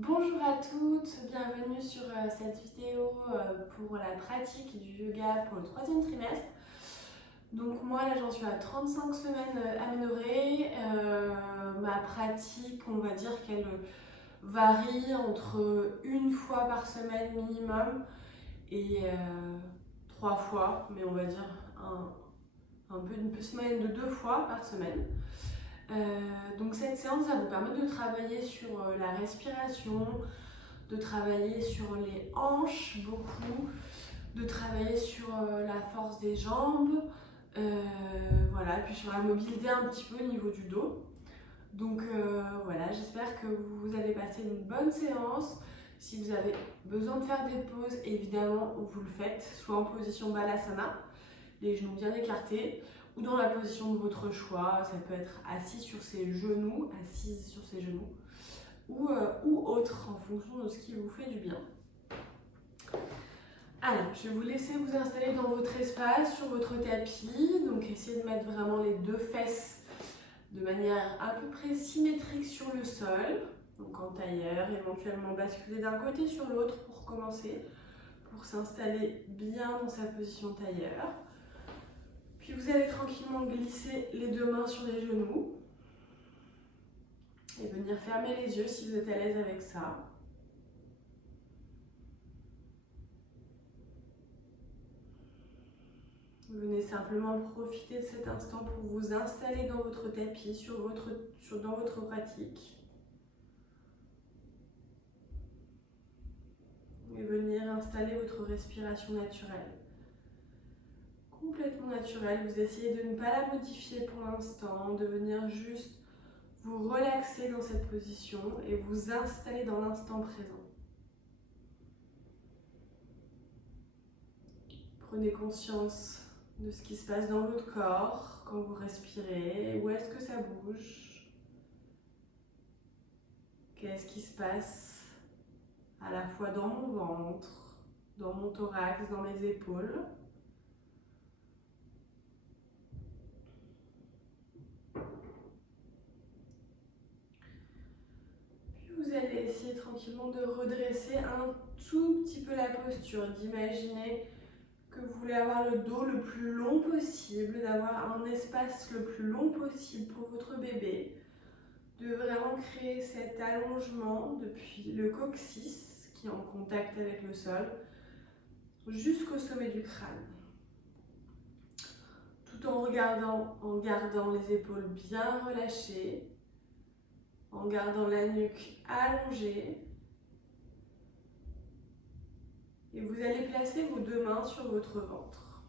Bonjour à toutes, bienvenue sur cette vidéo pour la pratique du yoga pour le troisième trimestre. Donc moi là j'en suis à 35 semaines aménorrhées. Ma pratique, on va dire qu'elle varie entre une fois par semaine minimum et 3 fois, mais on va dire une semaine de 2 fois par semaine. Donc cette séance va vous permettre de travailler sur la respiration, de travailler sur les hanches beaucoup, de travailler sur la force des jambes, voilà, puis sur la mobilité un petit peu au niveau du dos. Donc voilà, j'espère que vous allez passer une bonne séance. Si vous avez besoin de faire des pauses, évidemment, vous le faites, soit en position Balasana, les genoux bien écartés, ou dans la position de votre choix. Ça peut être assis sur ses genoux, assise sur ses genoux, ou autre, en fonction de ce qui vous fait du bien. Alors, je vais vous laisser vous installer dans votre espace, sur votre tapis. Donc, essayez de mettre vraiment les deux fesses de manière à peu près symétrique sur le sol. Donc, en tailleur, éventuellement basculer d'un côté sur l'autre pour commencer, pour s'installer bien dans sa position tailleur. Puis, vous allez tranquillement glisser les deux mains sur les genoux et venir fermer les yeux si vous êtes à l'aise avec ça. Vous venez simplement profiter de cet instant pour vous installer dans votre tapis, dans votre pratique. Et venir installer votre respiration naturelle. Complètement naturelle. Vous essayez de ne pas la modifier pour l'instant, de venir juste vous relaxer dans cette position et vous installer dans l'instant présent. Prenez conscience de ce qui se passe dans votre corps quand vous respirez. Où est-ce que ça bouge? Qu'est-ce qui se passe à la fois dans mon ventre, dans mon thorax, dans mes épaules? Puis vous allez essayer tranquillement de redresser un tout petit peu la posture, d'imaginer que vous voulez avoir le dos le plus long possible, d'avoir un espace le plus long possible pour votre bébé, de vraiment créer cet allongement depuis le coccyx qui est en contact avec le sol jusqu'au sommet du crâne. Tout en gardant les épaules bien relâchées, en gardant la nuque allongée. Et vous allez placer vos deux mains sur votre ventre.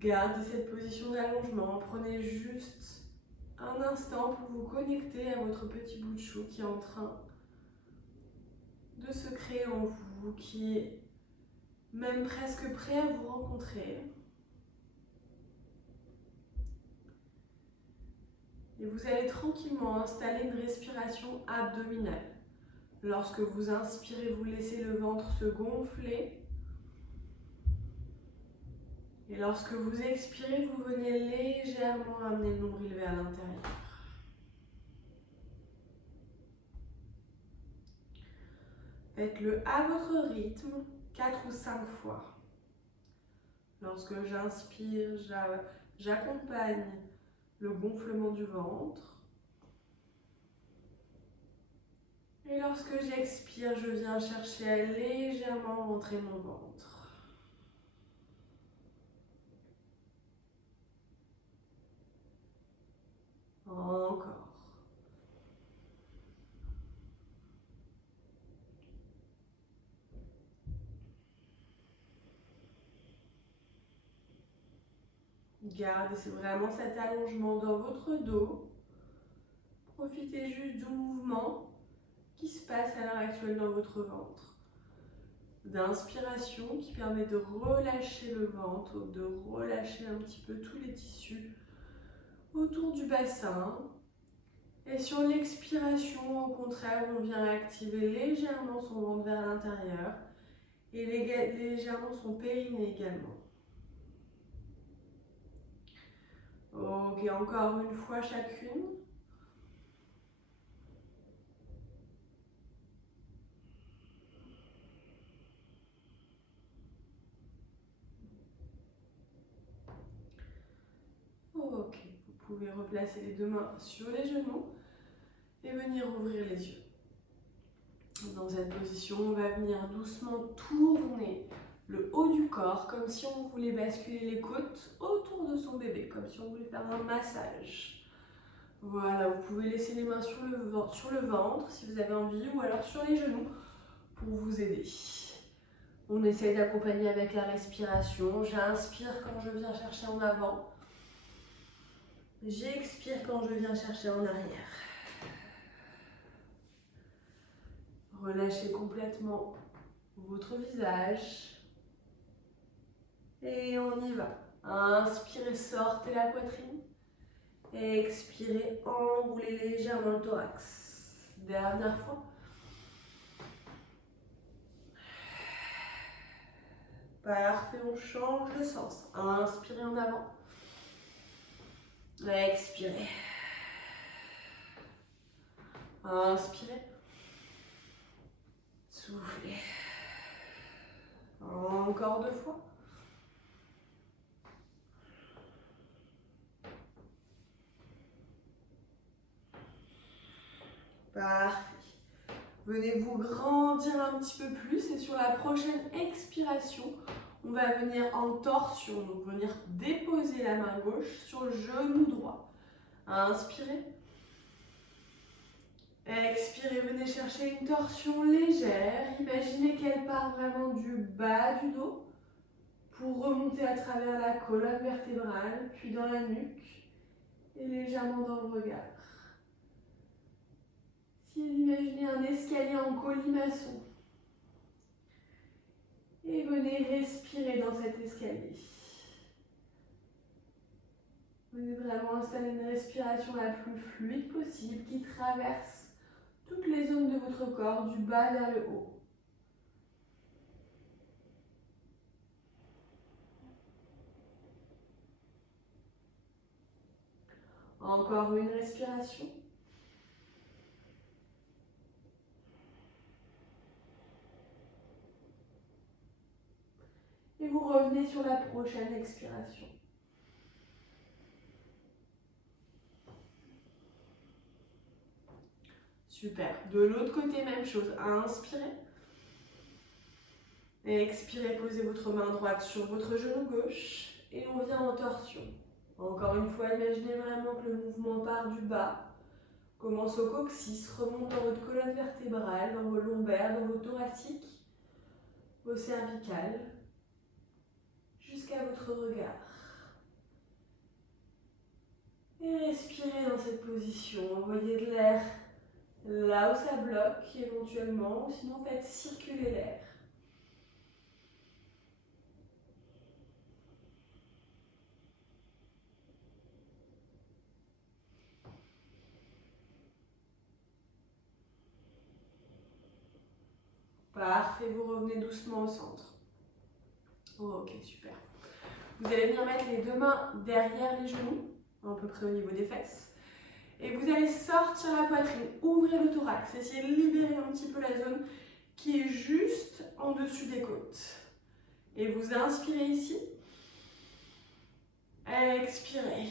Gardez cette position d'allongement. Prenez juste un instant pour vous connecter à votre petit bout de chou qui est en train de se créer en vous, qui est même presque prêt à vous rencontrer. Et vous allez tranquillement installer une respiration abdominale. Lorsque vous inspirez, vous laissez le ventre se gonfler. Et lorsque vous expirez, vous venez légèrement amener le nombril vers l'intérieur. Faites-le à votre rythme, 4 ou 5 fois. Lorsque j'inspire, j'accompagne le gonflement du ventre. Et lorsque j'expire, je viens chercher à légèrement rentrer mon ventre. Encore. Gardez vraiment cet allongement dans votre dos. Profitez juste du mouvement qui se passe à l'heure actuelle dans votre ventre. D'inspiration qui permet de relâcher le ventre, de relâcher un petit peu tous les tissus autour du bassin. Et sur l'expiration, au contraire, on vient activer légèrement son ventre vers l'intérieur et légèrement son périnée également. Ok, encore une fois chacune. pouvez replacer les deux mains sur les genoux et venir ouvrir les yeux. Dans cette position, on va venir doucement tourner le haut du corps comme si on voulait basculer les côtes autour de son bébé, comme si on voulait faire un massage. Voilà, vous pouvez laisser les mains sur le ventre si vous avez envie ou alors sur les genoux pour vous aider. On essaie d'accompagner avec la respiration. J'inspire quand je viens chercher en avant. J'expire quand je viens chercher en arrière. Relâchez complètement votre visage. Et on y va. Inspirez, sortez la poitrine. Expirez, enroulez légèrement le thorax. Dernière fois. Parfait, on change de sens. Inspirez en avant. Expirez. Inspirez. Soufflez. Encore 2 fois. Parfait. Venez vous grandir un petit peu plus et sur la prochaine expiration, on va venir en torsion, donc venir déposer la main gauche sur le genou droit. Inspirez. Expirez, venez chercher une torsion légère. Imaginez qu'elle part vraiment du bas du dos pour remonter à travers la colonne vertébrale, puis dans la nuque et légèrement dans le regard. Si vous imaginez un escalier en colimaçon et venez respirer dans cet escalier. Venez vraiment installer une respiration la plus fluide possible qui traverse toutes les zones de votre corps, du bas vers le haut. Encore une respiration. Et vous revenez sur la prochaine expiration. Super. De l'autre côté, même chose. Inspirez. Et expirez, posez votre main droite sur votre genou gauche. Et on vient en torsion. Encore une fois, imaginez vraiment que le mouvement part du bas. Commence au coccyx, remonte dans votre colonne vertébrale, dans vos lombaires, dans vos thoraciques, vos cervicales, jusqu'à votre regard. Et respirez dans cette position. Envoyez de l'air là où ça bloque éventuellement, ou sinon faites circuler l'air. Parfait, vous revenez doucement au centre. Ok, super. Vous allez venir mettre les deux mains derrière les genoux, à peu près au niveau des fesses. Et vous allez sortir la poitrine, ouvrir le thorax, essayez de libérer un petit peu la zone qui est juste en dessus des côtes. Et vous inspirez ici. Expirez.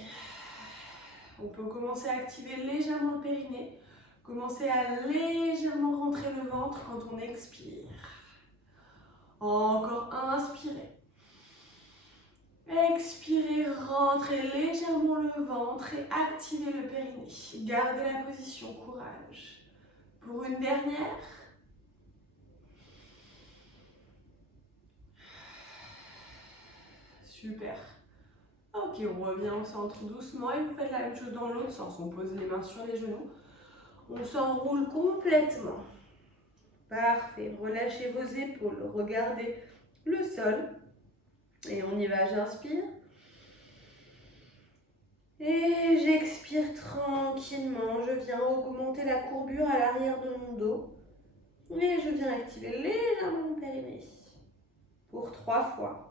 On peut commencer à activer légèrement le périnée. Commencez à légèrement rentrer le ventre quand on expire. Encore inspirez. Expirez, rentrez légèrement le ventre et activez le périnée. Gardez la position, courage. Pour une dernière. Super. Ok, on revient au centre doucement et vous faites la même chose dans l'autre sens. On pose les mains sur les genoux. On s'enroule complètement. Parfait. Relâchez vos épaules. Regardez le sol. Et on y va. J'inspire. Et j'expire tranquillement. Je viens augmenter la courbure à l'arrière de mon dos. Et je viens activer légèrement mon périnée. Pour 3 fois.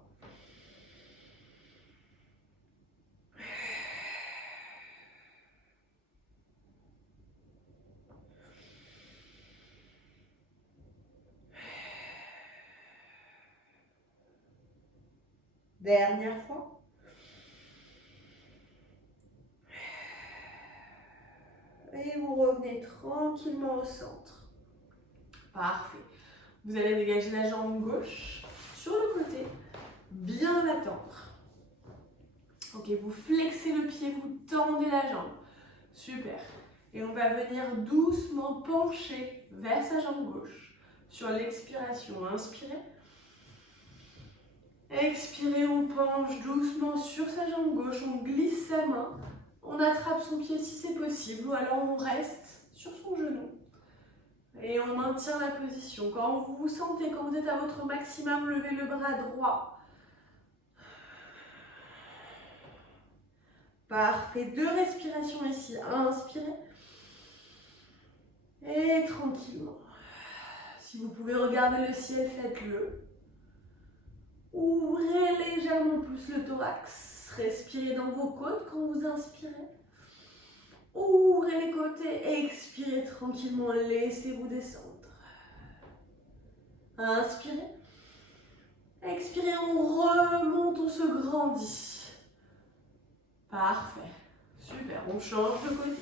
Dernière fois. Et vous revenez tranquillement au centre. Parfait. Vous allez dégager la jambe gauche sur le côté, bien la tendre. Ok, vous flexez le pied, vous tendez la jambe. Super. Et on va venir doucement pencher vers sa jambe gauche. Sur l'expiration, inspirez. Expirez, on penche doucement sur sa jambe gauche, on glisse sa main. On attrape son pied si c'est possible, ou alors on reste sur son genou. Et on maintient la position. Quand vous vous sentez, quand vous êtes à votre maximum, levez le bras droit. Parfait. 2 respirations ici. Inspirez. Et tranquillement. Si vous pouvez regarder le ciel, faites-le. Ouvrez légèrement plus le thorax. Respirez dans vos côtes quand vous inspirez. Ouvrez les côtés. Expirez tranquillement. Laissez-vous descendre. Inspirez. Expirez, on remonte, on se grandit. Parfait. Super, on change de côté.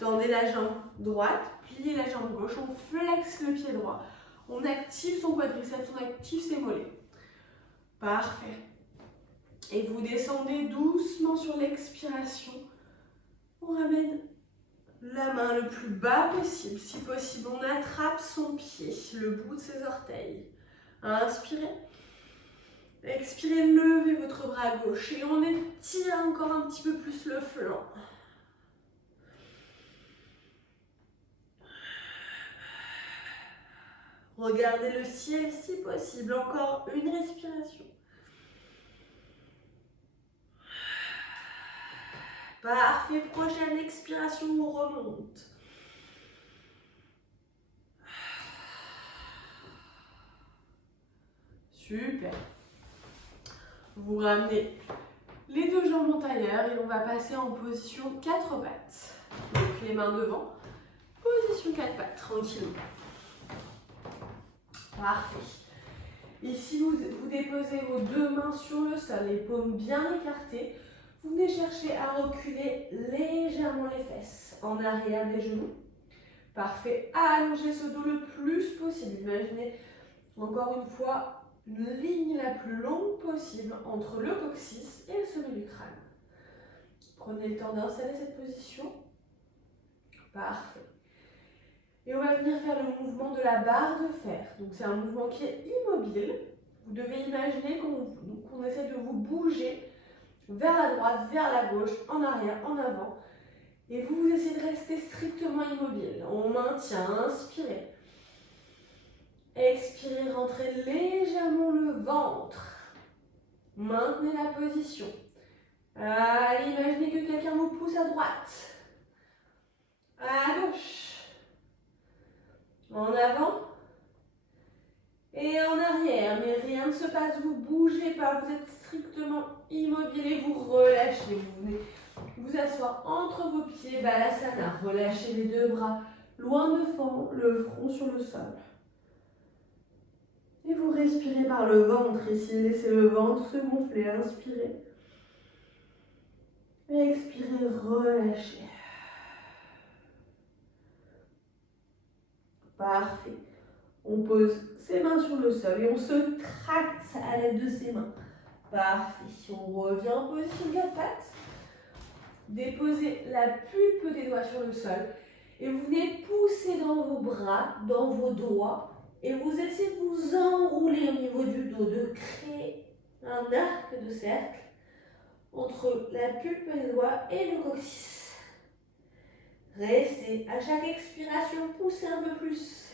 Tendez la jambe droite, pliez la jambe gauche, on flexe le pied droit. On active son quadriceps, on active ses mollets. Parfait. Et vous descendez doucement sur l'expiration. On ramène la main le plus bas possible. Si possible, on attrape son pied, le bout de ses orteils. Inspirez. Expirez, levez votre bras gauche et on étire encore un petit peu plus le flanc. Regardez le ciel si possible, encore une respiration. Parfait, prochaine expiration, on remonte. Super. Vous ramenez les 2 jambes en tailleur et on va passer en position 4 pattes. Donc les mains devant, position 4 pattes, tranquillement. Parfait. Ici, vous déposez vos 2 mains sur le sol, les paumes bien écartées. Vous venez chercher à reculer légèrement les fesses en arrière des genoux. Parfait. Allongez ce dos le plus possible. Imaginez encore une fois une ligne la plus longue possible entre le coccyx et le sommet du crâne. Prenez le temps d'installer cette position. Parfait. Et on va venir faire le mouvement de la barre de fer. Donc c'est un mouvement qui est immobile. Vous devez imaginer qu'on essaie de vous bouger vers la droite, vers la gauche, en arrière, en avant. Et vous essayez de rester strictement immobile. On maintient, inspirez. Expirez, rentrez légèrement le ventre. Maintenez la position. Allez, imaginez que quelqu'un vous pousse à droite. À gauche. En avant. Et en arrière. Mais rien ne se passe, vous ne bougez pas. Vous êtes strictement immobile et vous relâchez. Vous venez vous asseoir entre vos pieds. Balasana. Relâchez les 2 bras. Loin devant, le front sur le sol. Et vous respirez par le ventre ici. Laissez le ventre se gonfler. Inspirez. Expirez, relâchez. Parfait. On pose ses mains sur le sol et on se tracte à l'aide de ses mains. Parfait. On revient en position 4 pattes. Déposez la pulpe des doigts sur le sol. Et vous venez pousser dans vos bras, dans vos doigts. Et vous essayez de vous enrouler au niveau du dos, de créer un arc de cercle entre la pulpe des doigts et le coccyx. Restez. À chaque expiration, poussez un peu plus.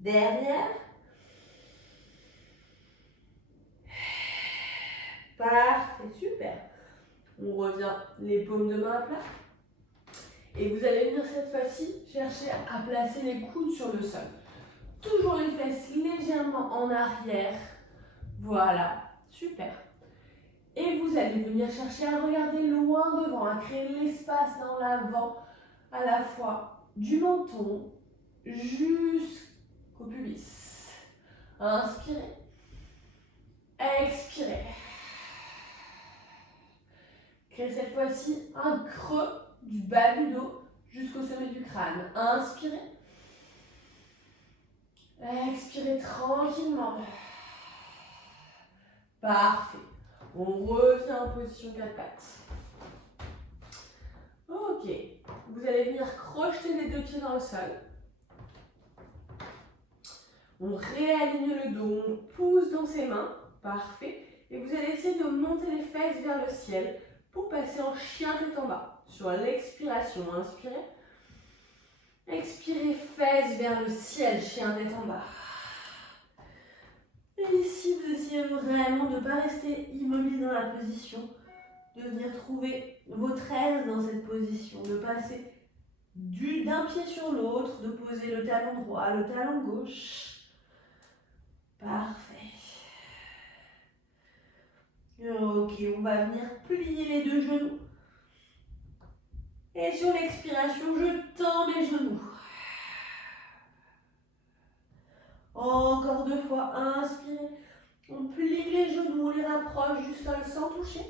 Derrière. Parfait, super. On revient les paumes de main à plat. Et vous allez venir cette fois-ci chercher à placer les coudes sur le sol. Toujours les fesses légèrement en arrière. Voilà, super. Et vous allez venir chercher à regarder loin devant, à créer l'espace dans l'avant, à la fois du menton jusqu'au pubis. Inspirez. Expirez. Créez cette fois-ci un creux du bas du dos jusqu'au sommet du crâne. Inspirez. Expirez tranquillement. Parfait. On revient en position 4 pattes. Ok. Vous allez venir crocheter les deux pieds dans le sol. On réaligne le dos, on pousse dans ses mains. Parfait. Et vous allez essayer de monter les fesses vers le ciel pour passer en chien tête en bas. Sur l'expiration, inspirez. Expirez, fesses vers le ciel, chien tête en bas. Et ici, vous essayez vraiment de ne pas rester immobile dans la position, de venir trouver votre aise dans cette position, de passer d'un pied sur l'autre, de poser le talon droit, le talon gauche. Parfait. Ok, on va venir plier les deux genoux. Et sur l'expiration, je tends mes genoux. Encore 2 fois, inspirez. On plie les genoux, on les rapproche du sol sans toucher.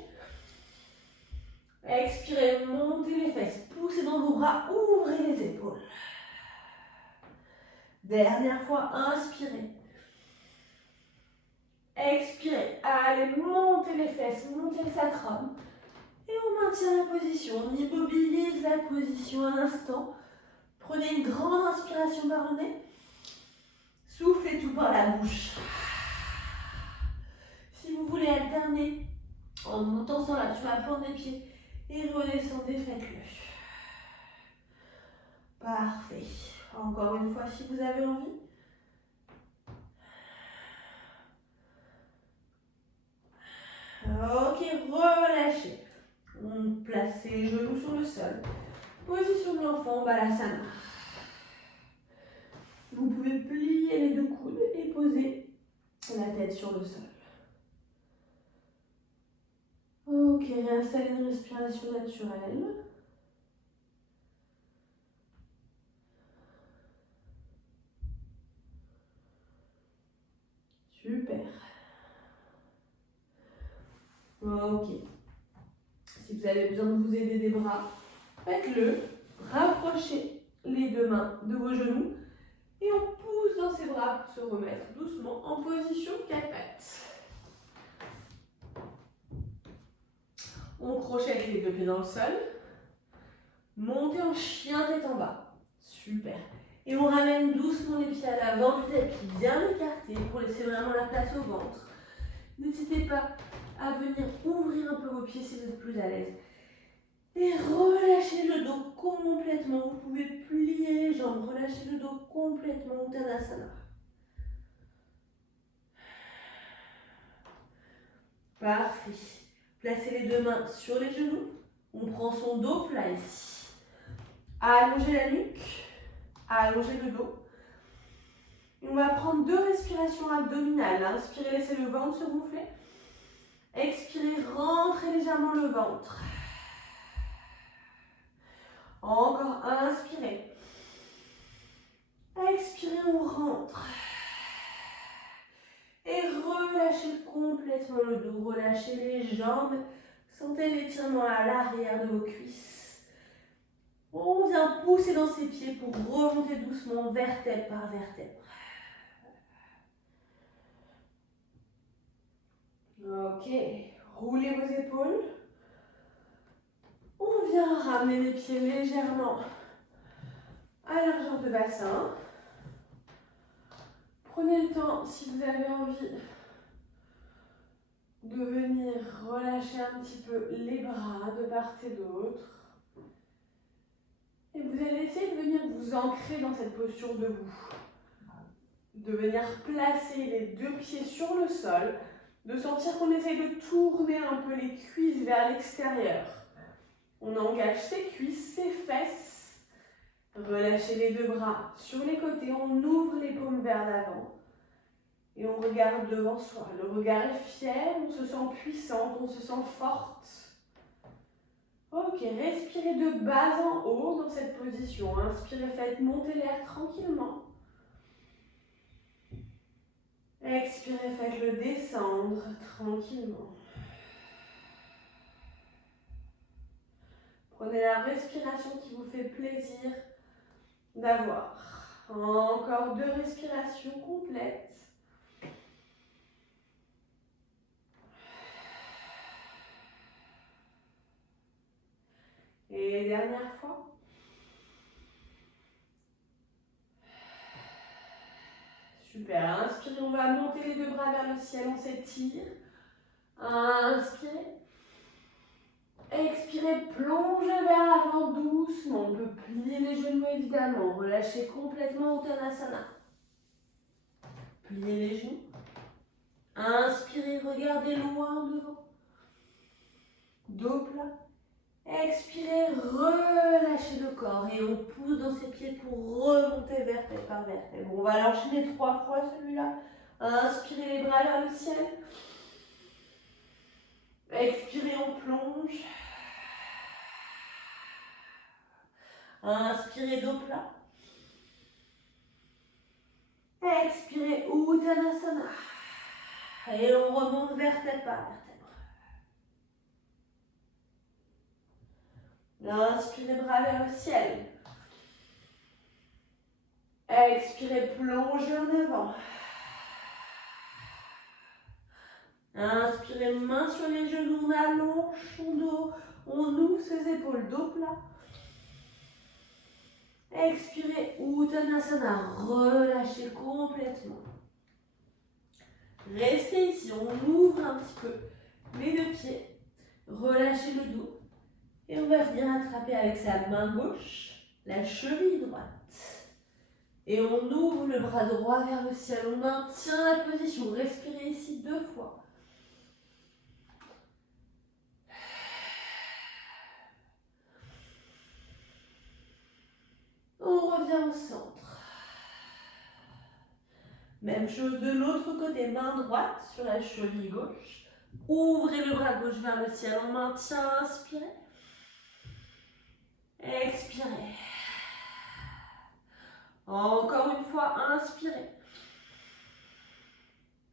Expirez, montez les fesses, poussez dans vos bras, ouvrez les épaules. Dernière fois, inspirez. Expirez, allez, montez les fesses, montez le sacrum. Et on maintient la position, on immobilise la position un instant. Prenez une grande inspiration par le nez. Soufflez tout par la bouche. Si vous voulez alterner en montant sur la pointe des pieds et redescendez, faites-le. Parfait. Encore une fois, si vous avez envie. Ok, relâchez. On place les genoux sur le sol. Position de l'enfant, Balasana. Vous pouvez plier les deux coudes et poser la tête sur le sol. Ok, réinstallez une respiration naturelle. Super. Ok. Si vous avez besoin de vous aider des bras, faites-le. Rapprochez les deux mains de vos genoux et on pousse dans ses bras pour se remettre doucement en position 4 pattes. On crochette les deux pieds dans le sol. Montez en chien tête en bas. Super. Et on ramène doucement les pieds à l'avant du tapis, bien écartés pour laisser vraiment la place au ventre. N'hésitez pas à venir ouvrir un peu vos pieds si vous êtes plus à l'aise. Et relâchez le dos complètement. Vous pouvez plier les jambes, relâchez le dos complètement. Uttanasana. Parfait. Placez les deux mains sur les genoux. On prend son dos plat ici. Allongez la nuque. Allongez le dos. Et on va prendre 2 respirations abdominales. Inspirez, laissez le ventre se gonfler. Expirez, rentrez légèrement le ventre. Encore, inspirez. Expirez, on rentre. Et relâchez complètement le dos. Relâchez les jambes. Sentez l'étirement à l'arrière de vos cuisses. On vient pousser dans ses pieds pour remonter doucement vertèbre par vertèbre. Ok, roulez vos épaules. On vient ramener les pieds légèrement à largeur de bassin. Prenez le temps, si vous avez envie, de venir relâcher un petit peu les bras de part et d'autre. Et vous allez essayer de venir vous ancrer dans cette posture debout. De venir placer les deux pieds sur le sol. De sentir qu'on essaye de tourner un peu les cuisses vers l'extérieur. On engage ses cuisses, ses fesses. Relâchez les deux bras sur les côtés. On ouvre les paumes vers l'avant. Et on regarde devant soi. Le regard est fier, on se sent puissante, on se sent forte. Ok, respirez de bas en haut dans cette position. Inspirez, faites monter l'air tranquillement. Expirez, faites-le descendre tranquillement. Prenez la respiration qui vous fait plaisir d'avoir. Encore 2 respirations complètes. Et dernière fois. Super. Inspirez, on va monter les 2 bras vers le ciel, on s'étire. Inspirez. Expirez, plongez vers l'avant doucement. On peut plier les genoux évidemment. Relâchez complètement Uttanasana. Pliez les genoux. Inspirez, regardez loin devant. Dos plat. Expirez, relâchez le corps et on pousse dans ses pieds pour remonter vertèbre par vertèbre. On va l'enchaîner 3 fois celui-là. Inspirez les bras vers le ciel. Expirez, on plonge. Inspirez, dos plat. Expirez, Uttanasana. Et on remonte vertèbre par vertèbre. Inspirez, bras vers le ciel. Expirez, plongez en avant. Inspirez, main sur les genoux, on allonge son dos, on ouvre ses épaules, dos plat. Expirez, Uttanasana, relâchez complètement. Restez ici, on ouvre un petit peu les 2 pieds, relâchez le dos. Et on va venir attraper avec sa main gauche la cheville droite. Et on ouvre le bras droit vers le ciel. On maintient la position. Respirez ici 2 fois. On revient au centre. Même chose de l'autre côté. Main droite sur la cheville gauche. Ouvrez le bras gauche vers le ciel. On maintient. Inspirez. Expirez. Encore une fois, inspirez.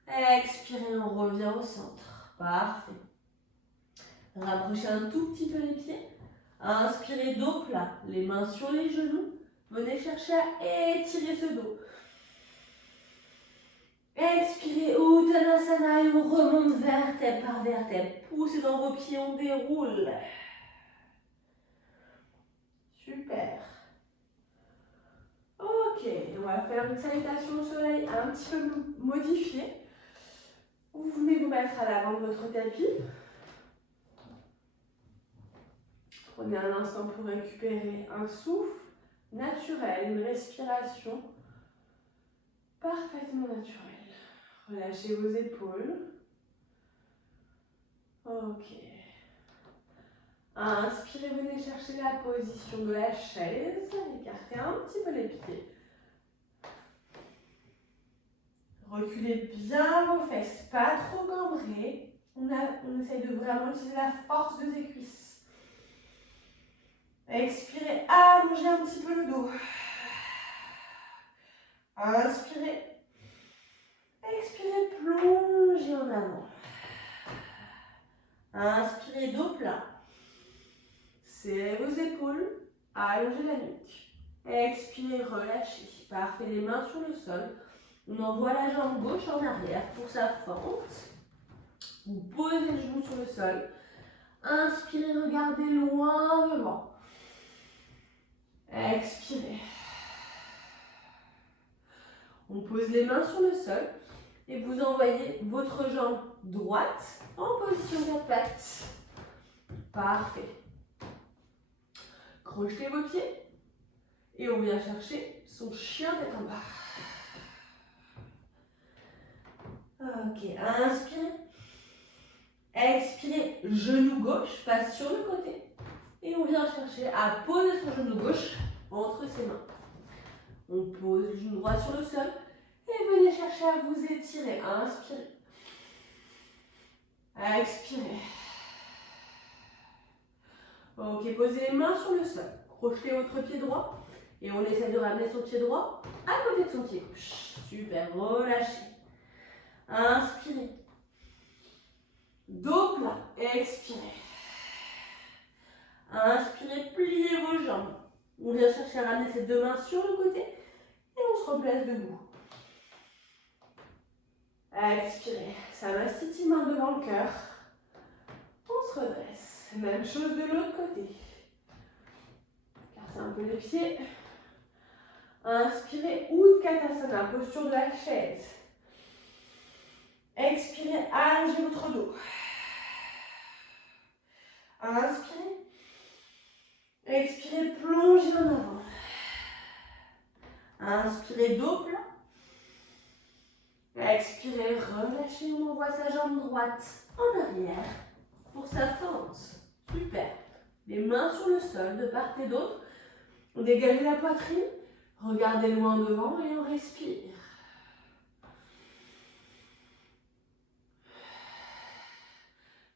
Expirez, on revient au centre. Parfait. Rapprochez un tout petit peu les pieds. Inspirez, dos plat. Les mains sur les genoux. Venez chercher à étirer ce dos. Expirez, Uttanasana et on remonte vertèbre par vertèbre. Poussez dans vos pieds, on déroule. Super. Ok, on va faire une salutation au soleil un petit peu modifiée. Vous venez vous mettre à l'avant de votre tapis. Prenez un instant pour récupérer un souffle naturel, une respiration parfaitement naturelle. Relâchez vos épaules. Ok. Inspirez, venez chercher la position de la chaise. Écartez un petit peu les pieds. Reculez bien vos fesses, pas trop cambrées. On essaye de vraiment utiliser la force de ses cuisses. Expirez, allongez un petit peu le dos. Inspirez. Expirez, plongez en avant. Inspirez, dos plat. Serrez vos épaules, allongez la nuque. Expirez, relâchez. Parfait, les mains sur le sol. On envoie la jambe gauche en arrière pour sa fente. Vous posez le genou sur le sol. Inspirez, regardez loin devant. Expirez. On pose les mains sur le sol et vous envoyez votre jambe droite en position 4 pattes. Parfait. Crochetez vos pieds et on vient chercher son chien tête en bas. Ok, inspirez. Expirez, genou gauche passe sur le côté. Et on vient chercher à poser son genou gauche entre ses mains. On pose le genou droit sur le sol. Et venez chercher à vous étirer. Inspirez. Expirez. Ok, posez les mains sur le sol. Crochetez votre pied droit. Et on essaie de ramener son pied droit à côté de son pied gauche. Super, relâchez. Inspirez. Dos plat. Expirez. Inspirez, pliez vos jambes. On vient chercher à ramener ses deux mains sur le côté et on se replace debout. Expirez. Samastiti, main devant le cœur. On se redresse. Même chose de l'autre côté. Écartez un peu les pieds. Inspirez, Utkatasana, posture de la chaise. Expirez, allongez votre dos. Inspirez. Expirez, plongez en avant. Inspirez, dos plat. Expirez, relâchez, on envoie sa jambe droite en arrière pour sa fente. Super. Les mains sur le sol de part et d'autre. On dégage la poitrine. Regardez loin devant et on respire.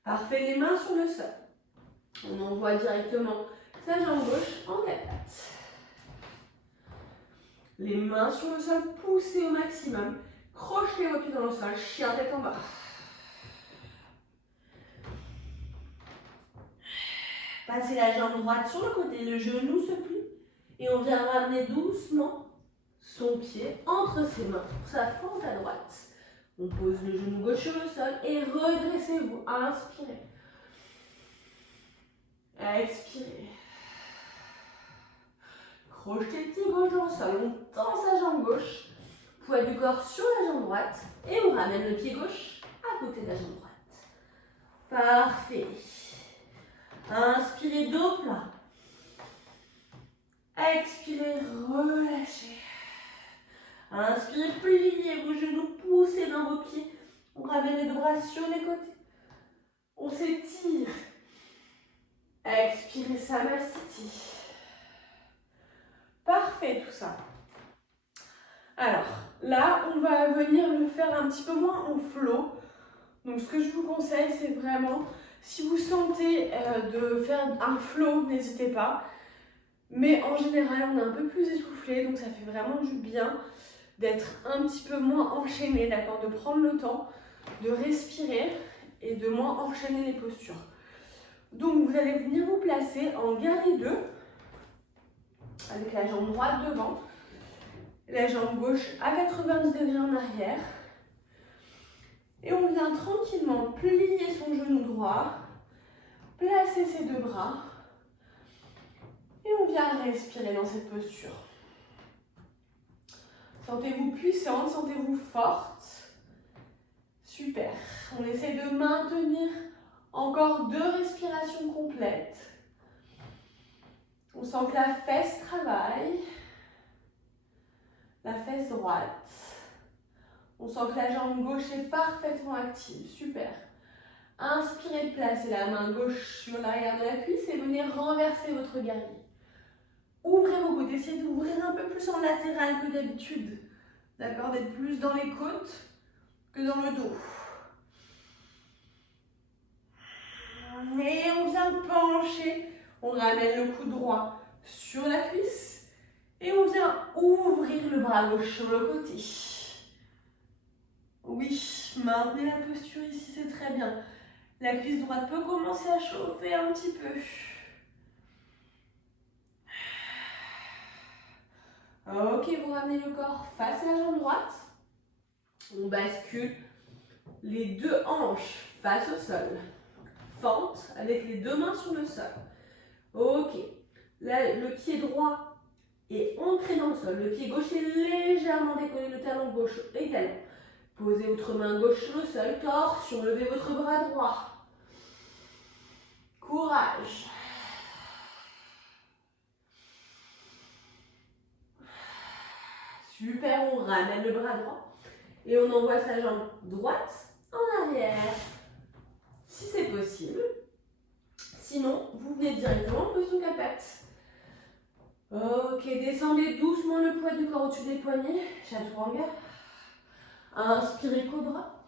Parfait, les mains sur le sol. On envoie directement sa jambe gauche en quatre pattes. Les mains sur le sol, poussez au maximum. Crochetez vos pieds dans le sol, chien tête en bas. Passez la jambe droite sur le côté, le genou se plie. Et on vient ramener doucement son pied entre ses mains pour sa fente à droite. On pose le genou gauche sur le sol et redressez-vous. Inspirez. Expirez. Crochetez le pied gauche dans le sol. On tend sa jambe gauche. Poids du corps sur la jambe droite. Et on ramène le pied gauche à côté de la jambe droite. Parfait. Inspirez, dos plat. Expirez, relâchez. Inspirez, pliez vos genoux, poussez dans vos pieds. On ramène les bras sur les côtés. On s'étire. Expirez, Samastiti. Parfait tout ça. Alors, là, on va venir le faire un petit peu moins en flow. Donc, ce que je vous conseille, c'est vraiment, si vous sentez de faire un flow, n'hésitez pas. Mais en général, on est un peu plus essoufflé, donc ça fait vraiment du bien d'être un petit peu moins enchaîné, d'accord? De prendre le temps de respirer et de moins enchaîner les postures. Donc, vous allez venir vous placer en guerrier 2, avec la jambe droite devant, la jambe gauche à 90 degrés en arrière. Et on vient tranquillement plier son genou droit, placer ses deux bras. Et on vient respirer dans cette posture. Sentez-vous puissante, sentez-vous forte. Super. On essaie de maintenir encore 2 respirations complètes. On sent que la fesse travaille. La fesse droite. On sent que la jambe gauche est parfaitement active. Super. Inspirez, placez la main gauche sur l'arrière de la cuisse et venez renverser votre guerrier. Ouvrez vos côtes, essayez d'ouvrir un peu plus en latéral que d'habitude. D'accord? D'être plus dans les côtes que dans le dos. Et on vient pencher. On ramène le coude droit sur la cuisse. Et on vient ouvrir le bras gauche sur le côté. Oui, maintenez la posture ici, c'est très bien. La cuisse droite peut commencer à chauffer un petit peu. Ok, vous ramenez le corps face à la jambe droite. On bascule les deux hanches face au sol. Fente avec les deux mains sur le sol. Ok. Là, le pied droit est ancré dans le sol. Le pied gauche est légèrement décollé, le talon gauche également. Posez votre main gauche sur le sol, torsion, levez votre bras droit. Courage. Super, on ramène le bras droit et on envoie sa jambe droite en arrière, si c'est possible. Sinon, vous venez directement en position quatre pattes. Ok, descendez doucement le poids du corps au-dessus des poignets, chaturanga. Inspirez, cobra.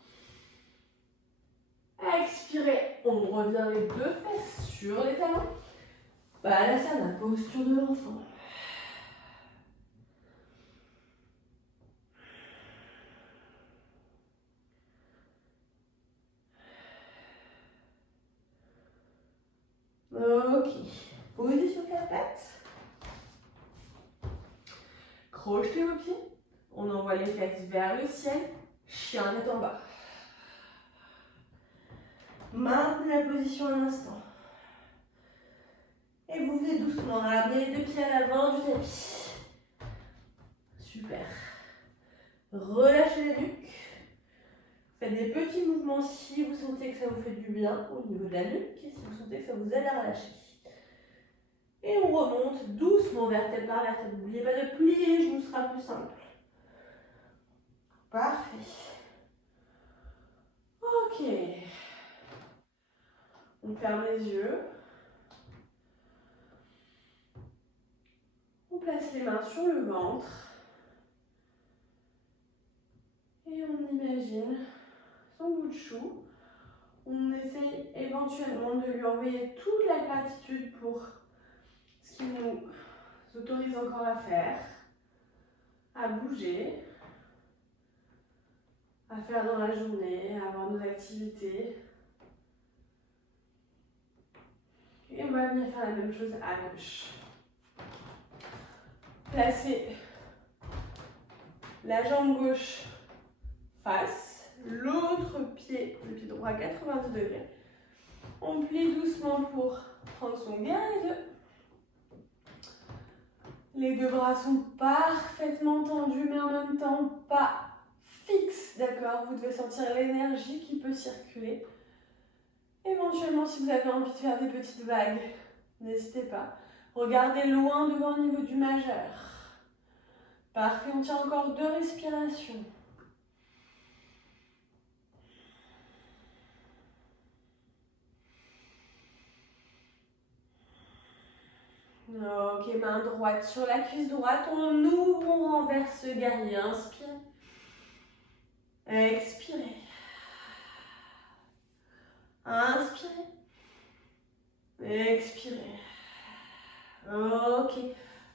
Expirez, on revient les deux fesses sur les talons. Balasana, posture de l'enfant. Ok. Position quatre pattes. Crochetez vos pieds. On envoie les fesses vers le ciel. Chien tête en bas. Maintenez la position un instant. Et vous venez doucement ramener les deux pieds à l'avant du tapis. Super. Relâchez la nuque. Faites des petits mouvements si vous sentez que ça vous fait du bien au niveau de la nuque et si vous sentez que ça vous aide à relâcher. Et on remonte doucement vertèbre par vertèbre. N'oubliez pas de plier les genoux, ce sera plus simple. Parfait. Ok. On ferme les yeux. On place les mains sur le ventre. Et on imagine son bout de chou. On essaye éventuellement de lui envoyer toute la gratitude pour ce qu'il nous autorise encore à faire, à bouger, à faire dans la journée, à avoir nos activités. Et on va venir faire la même chose à gauche. Placez la jambe gauche face, l'autre pied, le pied droit à 90 degrés. On plie doucement pour prendre son guide. Les deux bras sont parfaitement tendus, mais en même temps pas fixes, d'accord? Vous devez sentir l'énergie qui peut circuler. Éventuellement, si vous avez envie de faire des petites vagues, n'hésitez pas. Regardez loin devant au niveau du majeur. Parfait, on tient encore 2 respirations. Ok, main droite sur la cuisse droite, on ouvre, on renverse le guerrier, inspirez. Expirez. Inspirez. Expirez. Ok.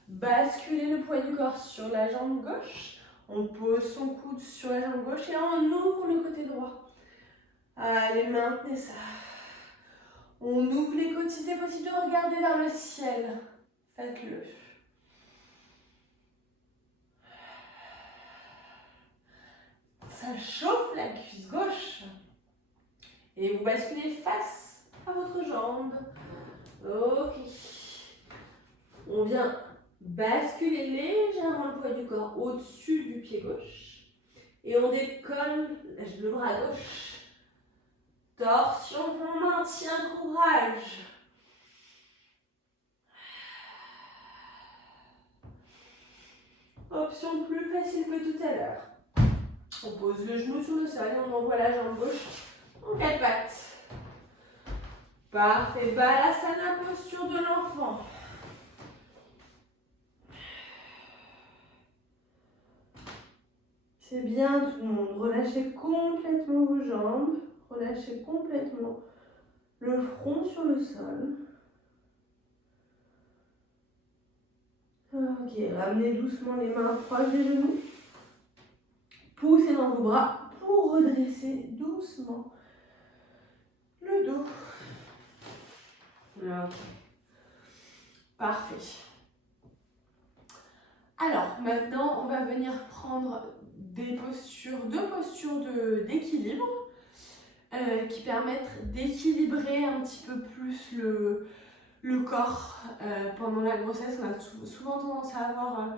Basculez le poids du corps sur la jambe gauche. On pose son coude sur la jambe gauche et on ouvre le côté droit. Allez, maintenez ça. On ouvre les côtes si c'est possible de regarder vers le ciel. Faites-le. Ça chauffe la cuisse gauche. Et vous basculez face à votre jambe. Ok. On vient basculer légèrement le poids du corps au-dessus du pied gauche. Et on décolle le bras gauche. Torsion, on maintient courage. Option plus facile que tout à l'heure. On pose le genou sur le sol et on envoie la jambe gauche en 4 pattes. Parfait. Balasana, posture de l'enfant. C'est bien tout le monde. Relâchez complètement vos jambes. Relâchez complètement le front sur le sol. Ok, ramenez doucement les mains proches des genoux. Poussez dans vos bras pour redresser doucement le dos. Ok. Parfait. Alors, maintenant, on va venir prendre deux postures d'équilibre qui permettent d'équilibrer un petit peu plus le corps pendant la grossesse. On a souvent tendance à avoir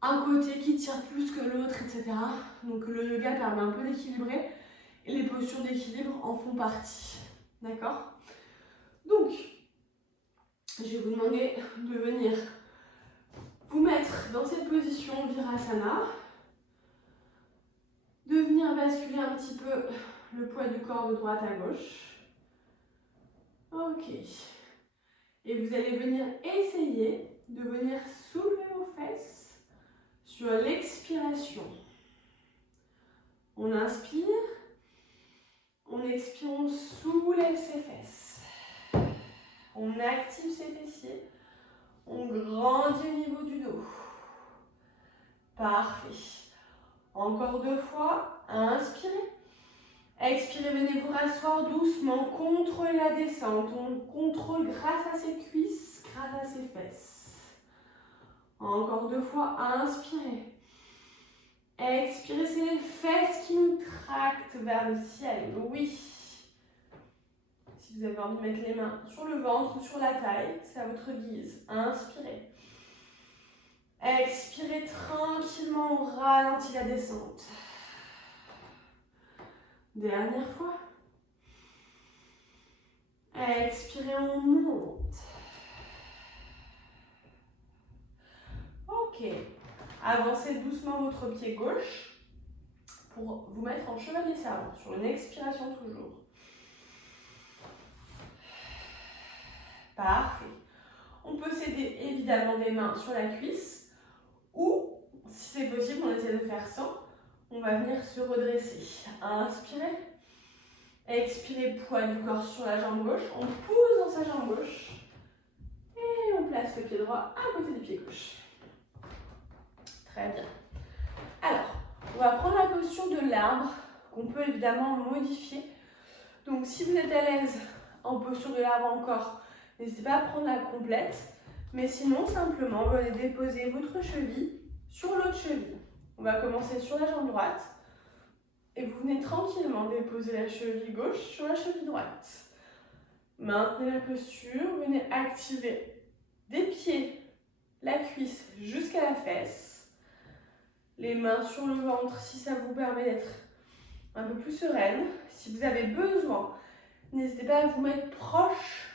un côté qui tire plus que l'autre, etc. Donc le yoga permet un peu d'équilibrer et les postures d'équilibre en font partie. D'accord? Donc, je vais vous demander de venir vous mettre dans cette position Virasana, de venir basculer un petit peu le poids du corps de droite à gauche. Ok. Et vous allez venir essayer de venir soulever vos fesses sur l'expiration. On inspire, on expire, on soulève ses fesses. On active ses fessiers, on grandit au niveau du dos. Parfait. Encore 2 fois, inspirez. Expirez, venez vous rasseoir doucement, contrôlez la descente. On contrôle grâce à ses cuisses grâce à ses fesses. Encore 2 fois, inspirez. Expirez, c'est les fesses qui nous tractent vers le ciel, oui. Si vous avez envie de mettre les mains sur le ventre ou sur la taille, c'est à votre guise. Inspirez. Expirez tranquillement, on ralentit la descente. Dernière fois. Expirez, on monte. Ok. Avancez doucement votre pied gauche pour vous mettre en chevalier servant, sur une expiration toujours. Parfait. On peut s'aider évidemment des mains sur la cuisse ou, si c'est possible, on essaie de faire sans. On va venir se redresser. Inspirez. Expirez, poids du corps sur la jambe gauche. On pousse dans sa jambe gauche. Et on place le pied droit à côté du pied gauche. Très bien. Alors, on va prendre la posture de l'arbre qu'on peut évidemment modifier. Donc, si vous êtes à l'aise en posture de l'arbre encore, n'hésitez pas à prendre la complète. Mais sinon, simplement, vous allez déposer votre cheville sur l'autre cheville. On va commencer sur la jambe droite. Et vous venez tranquillement déposer la cheville gauche sur la cheville droite. Maintenez la posture, venez activer des pieds, la cuisse jusqu'à la fesse. Les mains sur le ventre si ça vous permet d'être un peu plus sereine. Si vous avez besoin, n'hésitez pas à vous mettre proche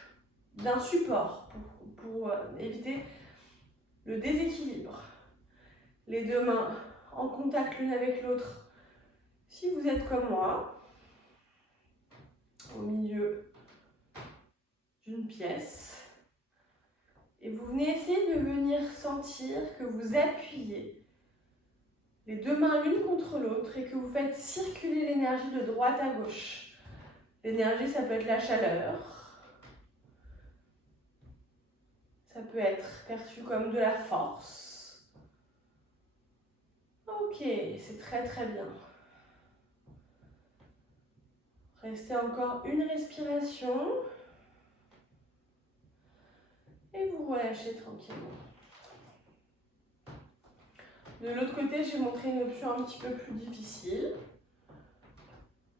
d'un support pour éviter le déséquilibre. Les 2 mains en contact l'une avec l'autre. Si vous êtes comme moi, au milieu d'une pièce, et vous venez essayer de venir sentir que vous appuyez les 2 mains l'une contre l'autre et que vous faites circuler l'énergie de droite à gauche. L'énergie, ça peut être la chaleur, ça peut être perçu comme de la force. Ok, c'est très très bien. Restez encore une respiration. Et vous relâchez tranquillement. De l'autre côté, j'ai montré une option un petit peu plus difficile.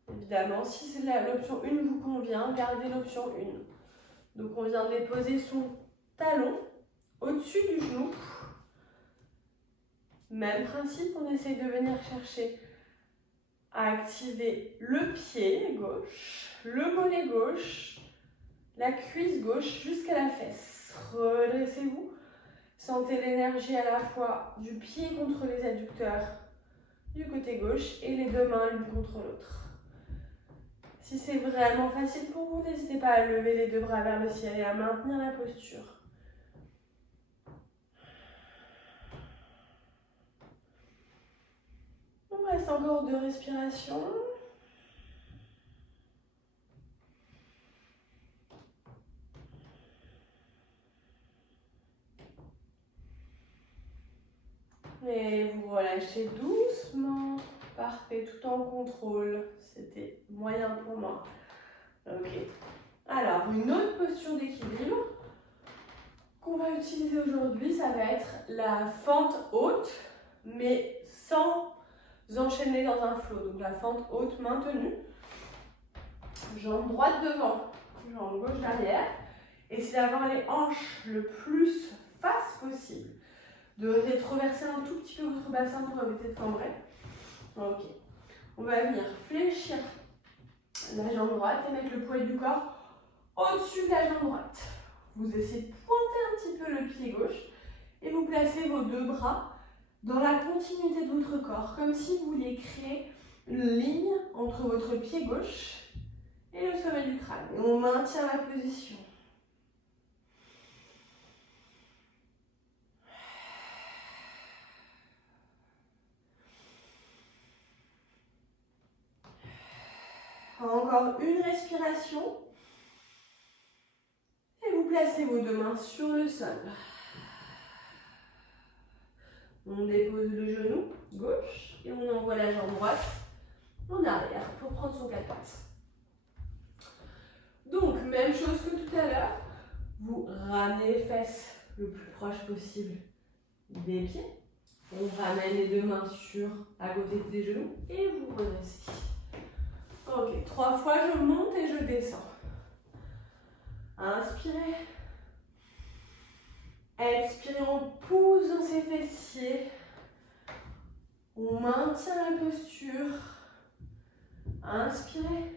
Évidemment, si l'option 1 vous convient, gardez l'option 1. Donc on vient déposer son talon au-dessus du genou. Même principe, on essaye de venir chercher à activer le pied gauche, le mollet gauche, la cuisse gauche jusqu'à la fesse. Redressez-vous. Sentez l'énergie à la fois du pied contre les adducteurs du côté gauche et les 2 mains l'une contre l'autre. Si c'est vraiment facile pour vous, n'hésitez pas à lever les 2 bras vers le ciel et à maintenir la posture. On reste encore 2 respirations. Et vous relâchez doucement. Parfait, tout en contrôle. C'était moyen pour moi. Ok. Alors, une autre posture d'équilibre qu'on va utiliser aujourd'hui, ça va être la fente haute, mais sans enchaîner dans un flow. Donc la fente haute maintenue. Jambe droite devant, jambe gauche derrière. Essayez d'avoir les hanches le plus face possible. De rétroverser un tout petit peu votre bassin pour éviter de cambrer. Ok. On va venir fléchir la jambe droite et mettre le poids du corps au-dessus de la jambe droite. Vous essayez de pointer un petit peu le pied gauche et vous placez vos 2 bras dans la continuité de votre corps, comme si vous vouliez créer une ligne entre votre pied gauche et le sommet du crâne. Et on maintient la position. Encore une respiration. Et vous placez vos 2 mains sur le sol. On dépose le genou gauche et on envoie la jambe droite en arrière pour prendre son 4 pattes. Donc, même chose que tout à l'heure. Vous ramenez les fesses le plus proche possible des pieds. On ramène les deux mains à côté des genoux et vous redressez. Ok, 3 fois je monte et je descends. Inspirez. Expirez, on pousse dans ses fessiers. On maintient la posture. Inspirez.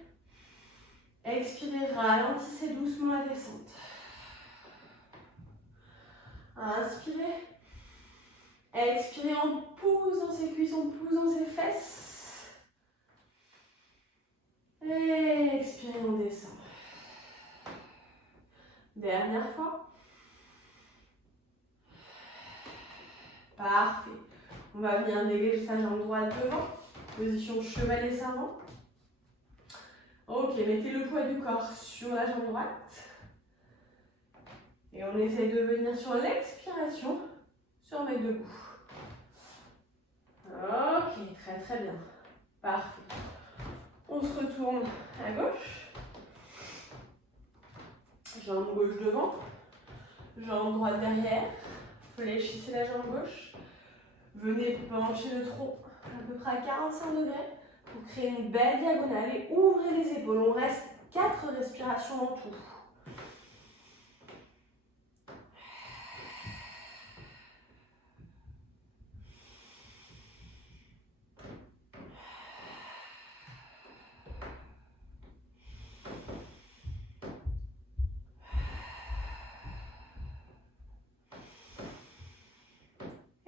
Expirez, ralentissez doucement la descente. Inspirez. Expirez, on pousse dans ses cuisses, on pousse dans ses fesses. Expirez, on descend. Dernière fois. Parfait. On va bien dégager sa jambe droite devant. Position chevalier servant. Ok, mettez le poids du corps sur la jambe droite. Et on essaie de venir sur l'expiration sur mes deux bouts. Ok, très très bien. Parfait. On se retourne à gauche. Jambe gauche devant. Jambe droite derrière. Fléchissez la jambe gauche. Venez pencher le tronc à peu près à 45 degrés pour créer une belle diagonale et ouvrez les épaules. On reste 4 respirations en tout.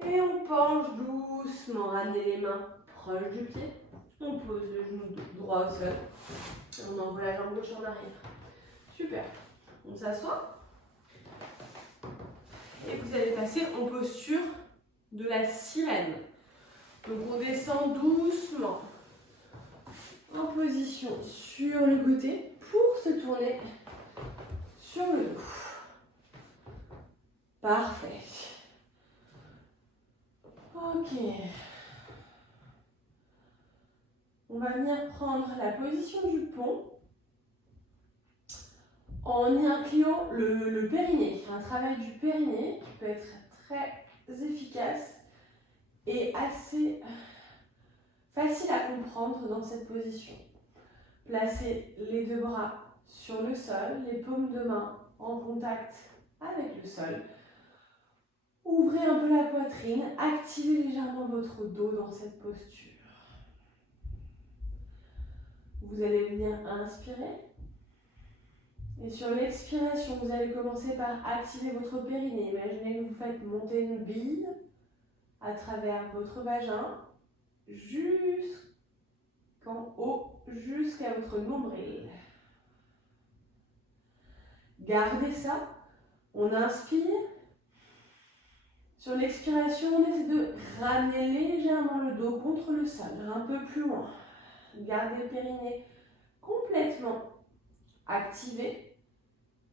Et on penche doucement, ramenez les mains proches du pied. On pose le genou droit au sol. Et on envoie la jambe gauche en arrière. Super. On s'assoit. Et vous allez passer en posture de la sirène. Donc on descend doucement en position sur le côté pour se tourner sur le dos. Parfait. Ok. On va venir prendre la position du pont en y incluant le périnée. Un travail du périnée qui peut être très efficace et assez facile à comprendre dans cette position. Placez les deux bras sur le sol, les paumes de main en contact avec le sol. Ouvrez un peu la poitrine, activez légèrement votre dos dans cette posture. Vous allez venir inspirer. Et sur l'expiration, vous allez commencer par activer votre périnée. Imaginez que vous faites monter une bille à travers votre vagin jusqu'en haut, jusqu'à votre nombril. Gardez ça. On inspire. Sur l'expiration, on essaie de ramener légèrement le dos contre le sol, un peu plus loin. Gardez le périnée complètement activé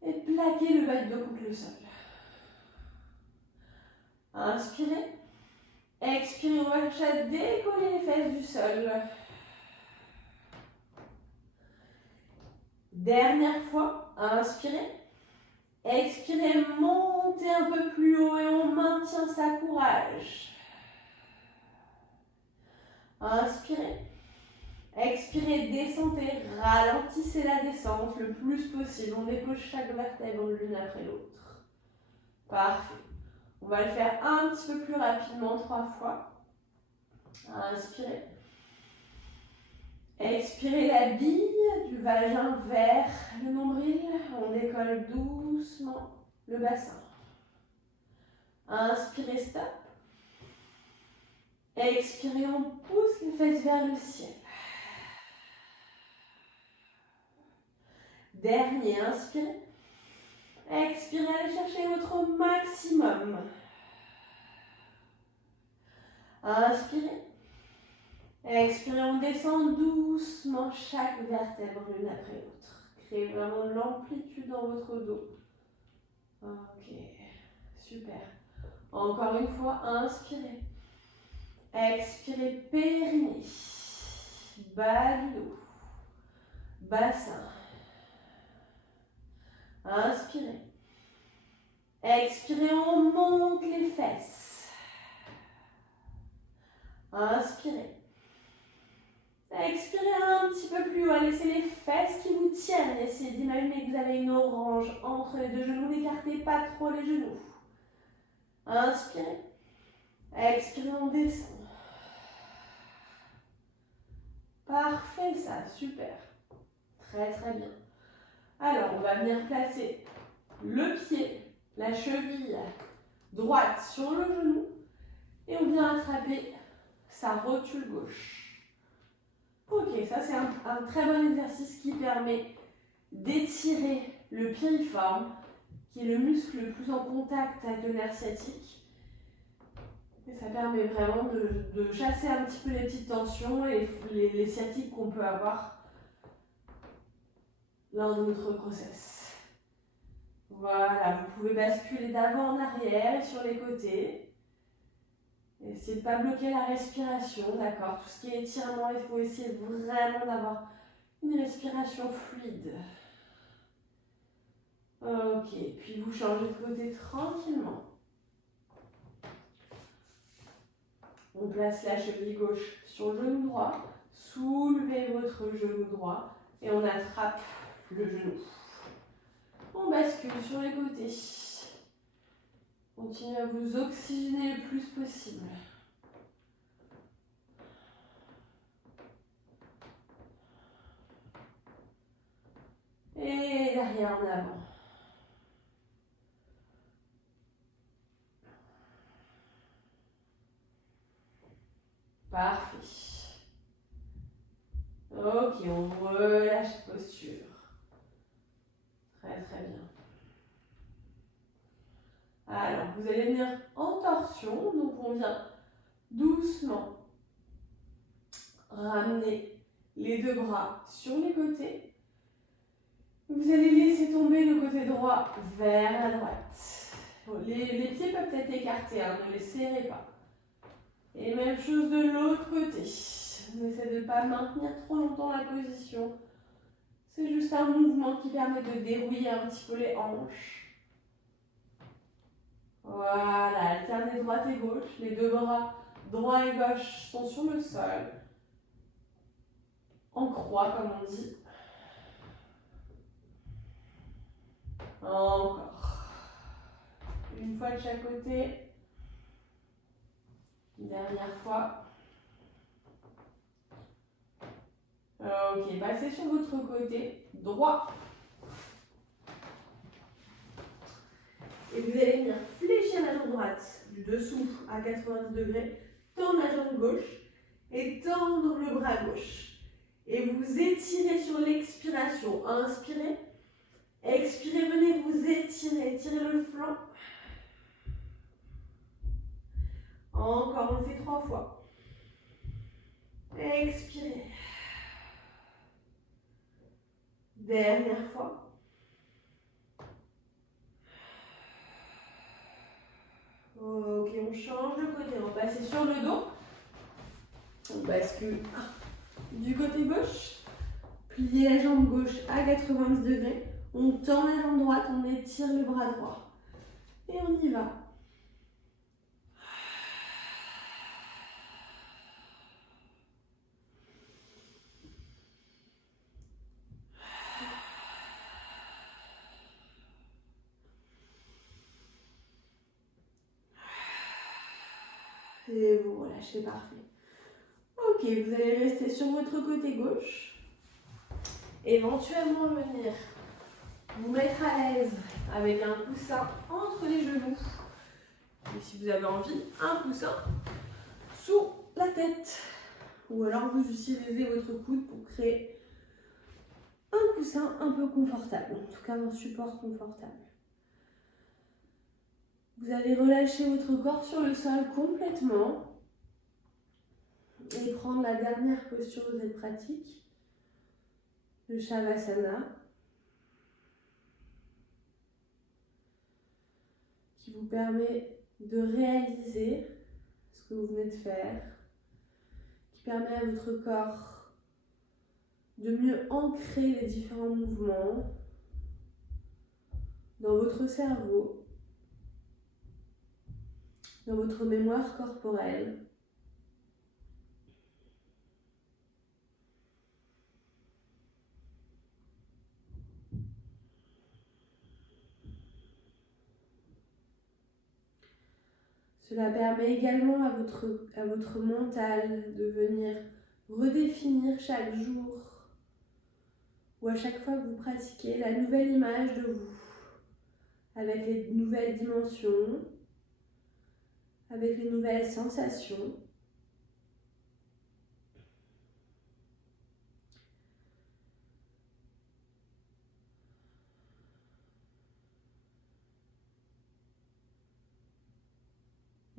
et plaquez le bas du dos contre le sol. Inspirez. Expirez, on va chercher à décoller les fesses du sol. Dernière fois, inspirez. Expirez, montez un peu plus haut et on maintient sa courage. Inspirez. Expirez, descendez, ralentissez la descente le plus possible. On dépose chaque vertèbre l'une après l'autre. Parfait. On va le faire un petit peu plus rapidement, 3 fois. Inspirez. Expirez la bille du vagin vers le nombril. On décolle doucement le bassin. Inspirez, stop. Expirez, on pousse les fesses vers le ciel. Dernier, inspirez. Expirez, allez chercher votre maximum. Inspirez. Expirez, on descend doucement chaque vertèbre l'une après l'autre. Créez vraiment l'amplitude dans votre dos. Ok, super. Encore une fois, inspirez. Expirez, périnée. Bas du dos. Bassin. Inspirez. laisse. Inspirez. Expirez un petit peu plus haut. Laissez les fesses qui vous tiennent. Essayez d'imaginer que vous avez une orange entre les deux genoux. N'écartez pas trop les genoux. Inspirez. Expirez, on descend. Parfait, ça, super. Très très bien. Alors, on va venir placer le pied, la cheville droite sur le genou et on vient attraper sa rotule gauche. Ok, ça c'est un très bon exercice qui permet d'étirer le piriforme, qui est le muscle le plus en contact avec le nerf sciatique. Et ça permet vraiment de chasser un petit peu les petites tensions et les sciatiques qu'on peut avoir lors de notre grossesse. Voilà, vous pouvez basculer d'avant en arrière et sur les côtés. Essayez de ne pas bloquer la respiration, d'accord? Tout ce qui est étirement, il faut essayer vraiment d'avoir une respiration fluide. Ok, puis vous changez de côté tranquillement. On place la cheville gauche sur le genou droit, soulevez votre genou droit et on attrape le genou. On bascule sur les côtés. Continuez à vous oxygéner le plus possible. Et derrière en avant. Parfait. Ok, on relâche la posture. Très très bien. Alors, vous allez venir en torsion, donc on vient doucement ramener les deux bras sur les côtés. Vous allez laisser tomber le côté droit vers la droite. Les pieds peuvent être écartés, hein, ne les serrez pas. Et même chose de l'autre côté. On essaie de ne pas maintenir trop longtemps la position. C'est juste un mouvement qui permet de dérouiller un petit peu les hanches. Voilà, alternez droite et gauche. Les deux bras droit et gauche sont sur le sol. En croix, comme on dit. Encore. Une fois de chaque côté. Dernière fois. Ok, passez sur votre côté droit. Et vous allez venir fléchir la jambe droite du dessous à 90 degrés, tendre la jambe gauche et tendre le bras gauche. Et vous étirez sur l'expiration. Inspirez. Expirez, venez vous étirer. Étirez le flanc. Encore, on le fait 3 fois. Expirez. Dernière fois. Ok, on change de côté. On va passer sur le dos. On bascule du côté gauche. Pliez la jambe gauche à 90 degrés. On tend la jambe droite, on étire le bras droit. Et on y va. Et vous relâchez, parfait. Ok, vous allez rester sur votre côté gauche. Éventuellement venir vous mettre à l'aise avec un coussin entre les genoux. Et si vous avez envie, un coussin sous la tête. Ou alors vous utilisez votre coude pour créer un coussin un peu confortable. En tout cas, un support confortable. Vous allez relâcher votre corps sur le sol complètement. Et prendre la dernière posture de cette pratique, le Shavasana, qui vous permet de réaliser ce que vous venez de faire, qui permet à votre corps de mieux ancrer les différents mouvements dans votre cerveau, dans votre mémoire corporelle. Cela permet également à votre mental de venir redéfinir chaque jour ou à chaque fois que vous pratiquez la nouvelle image de vous, avec les nouvelles dimensions, avec les nouvelles sensations.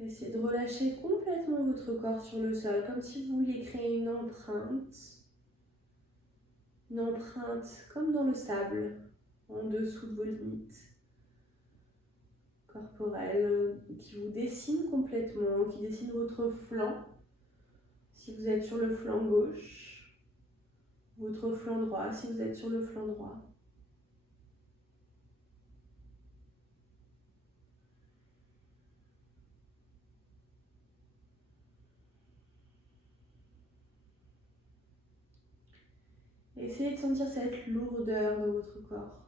Essayez de relâcher complètement votre corps sur le sol, comme si vous vouliez créer une empreinte comme dans le sable, en dessous de vos limites corporelles, qui vous dessine complètement, qui dessine votre flanc, si vous êtes sur le flanc gauche, votre flanc droit, si vous êtes sur le flanc droit. Essayez de sentir cette lourdeur dans votre corps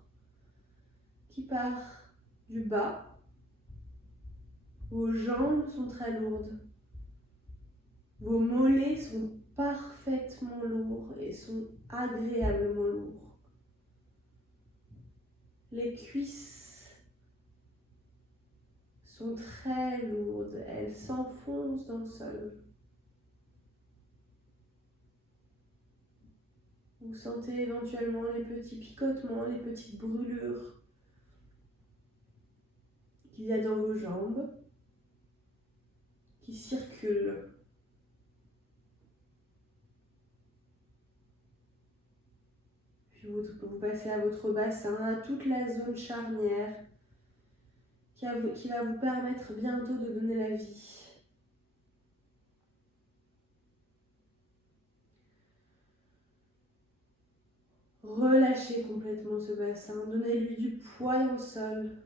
qui part du bas. Vos jambes sont très lourdes. Vos mollets sont parfaitement lourds et sont agréablement lourds. Les cuisses sont très lourdes, elles s'enfoncent dans le sol. Vous sentez éventuellement les petits picotements, les petites brûlures qu'il y a dans vos jambes qui circulent. Puis vous passez à votre bassin, à toute la zone charnière qui va vous permettre bientôt de donner la vie. Relâchez complètement ce bassin, donnez-lui du poids dans le sol.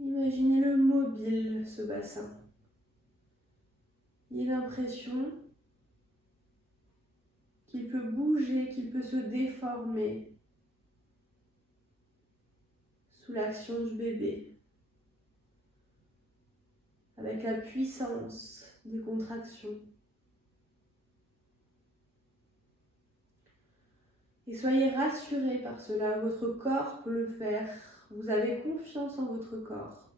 Imaginez-le mobile, ce bassin. Il a l'impression qu'il peut bouger, qu'il peut se déformer sous l'action du bébé, avec la puissance des contractions. Et soyez rassurés par cela, votre corps peut le faire. Vous avez confiance en votre corps.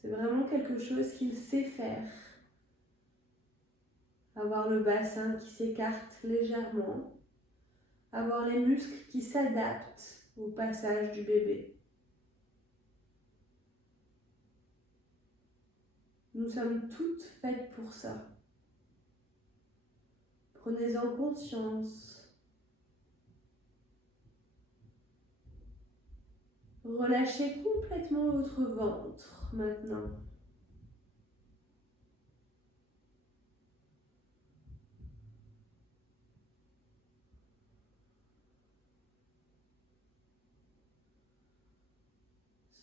C'est vraiment quelque chose qu'il sait faire. Avoir le bassin qui s'écarte légèrement, avoir les muscles qui s'adaptent au passage du bébé. Nous sommes toutes faites pour ça. Prenez-en conscience. Relâchez complètement votre ventre maintenant.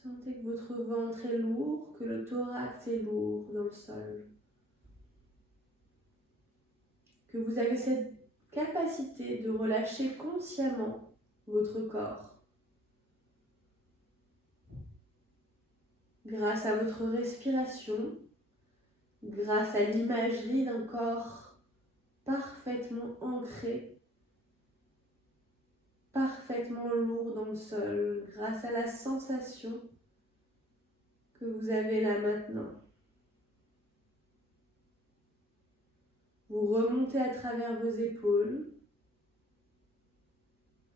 Sentez que votre ventre est lourd, que le thorax est lourd dans le sol. Que vous avez cette capacité de relâcher consciemment votre corps. Grâce à votre respiration, grâce à l'imagerie d'un corps parfaitement ancré, parfaitement lourd dans le sol, grâce à la sensation que vous avez là maintenant. Vous remontez à travers vos épaules,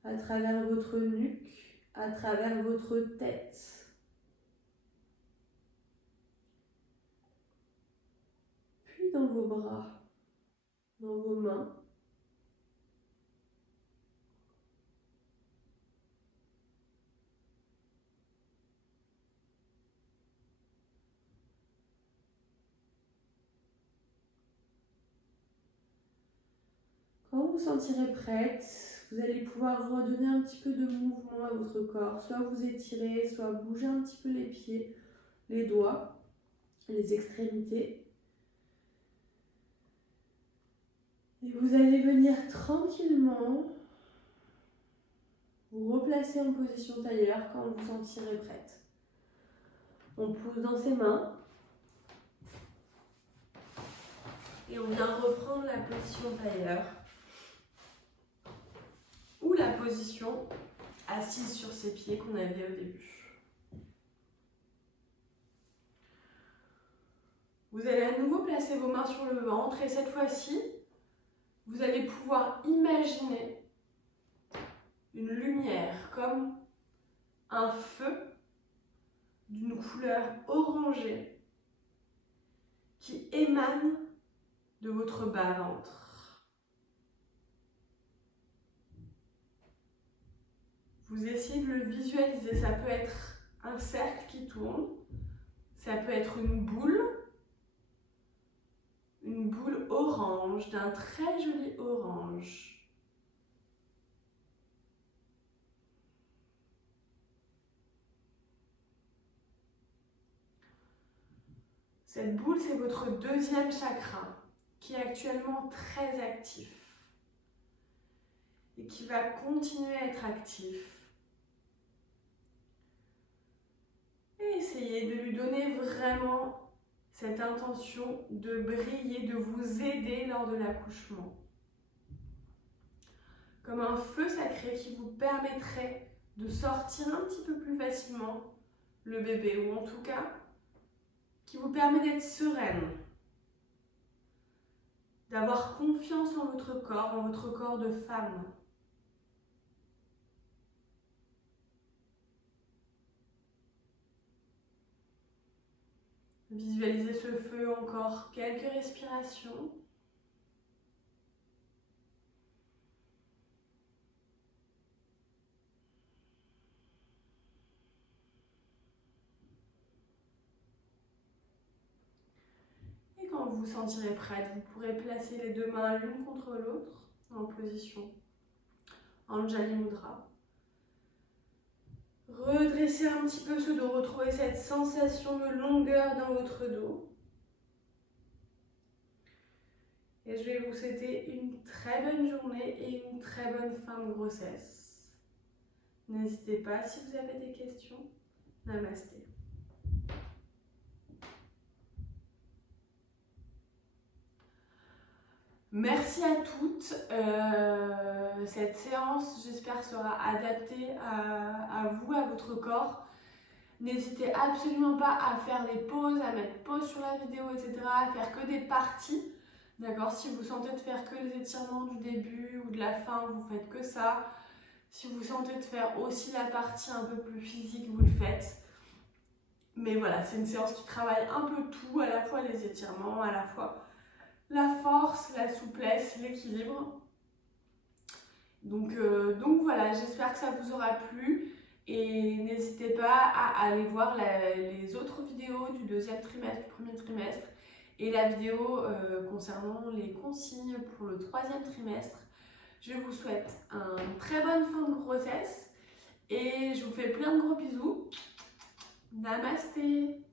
à travers votre nuque, à travers votre tête. Puis dans vos bras, dans vos mains. Quand vous vous sentirez prête, vous allez pouvoir redonner un petit peu de mouvement à votre corps. Soit vous étirez, soit bouger un petit peu les pieds, les doigts, les extrémités. Et vous allez venir tranquillement vous replacer en position tailleur quand vous vous sentirez prête. On pousse dans ses mains. Et on vient reprendre la position tailleur. Ou la position assise sur ses pieds qu'on avait au début. Vous allez à nouveau placer vos mains sur le ventre et cette fois-ci, vous allez pouvoir imaginer une lumière comme un feu d'une couleur orangée qui émane de votre bas-ventre. Vous essayez de le visualiser, ça peut être un cercle qui tourne, ça peut être une boule orange, d'un très joli orange. Cette boule, c'est votre deuxième chakra, qui est actuellement très actif et qui va continuer à être actif. Et essayez de lui donner vraiment cette intention de briller, de vous aider lors de l'accouchement. Comme un feu sacré qui vous permettrait de sortir un petit peu plus facilement le bébé, ou en tout cas, qui vous permet d'être sereine, d'avoir confiance en votre corps de femme. Visualisez ce feu encore quelques respirations. Et quand vous vous sentirez prête, vous pourrez placer les deux mains l'une contre l'autre en position Anjali Mudra. Redressez un petit peu ce dos, retrouvez cette sensation de longueur dans votre dos. Et je vais vous souhaiter une très bonne journée et une très bonne fin de grossesse. N'hésitez pas si vous avez des questions. Namasté. Merci à toutes. Cette séance, j'espère, sera adaptée à vous, à votre corps. N'hésitez absolument pas à faire des pauses, à mettre pause sur la vidéo, etc. À faire que des parties. D'accord? Si vous sentez de faire que les étirements du début ou de la fin, vous faites que ça. Si vous sentez de faire aussi la partie un peu plus physique, vous le faites. Mais voilà, c'est une séance qui travaille un peu tout, à la fois les étirements, à la fois la force, la souplesse, l'équilibre. Donc voilà, j'espère que ça vous aura plu. Et n'hésitez pas à aller voir les autres vidéos du deuxième trimestre, du premier trimestre. Et la vidéo concernant les consignes pour le troisième trimestre. Je vous souhaite une très bonne fin de grossesse et je vous fais plein de gros bisous. Namasté!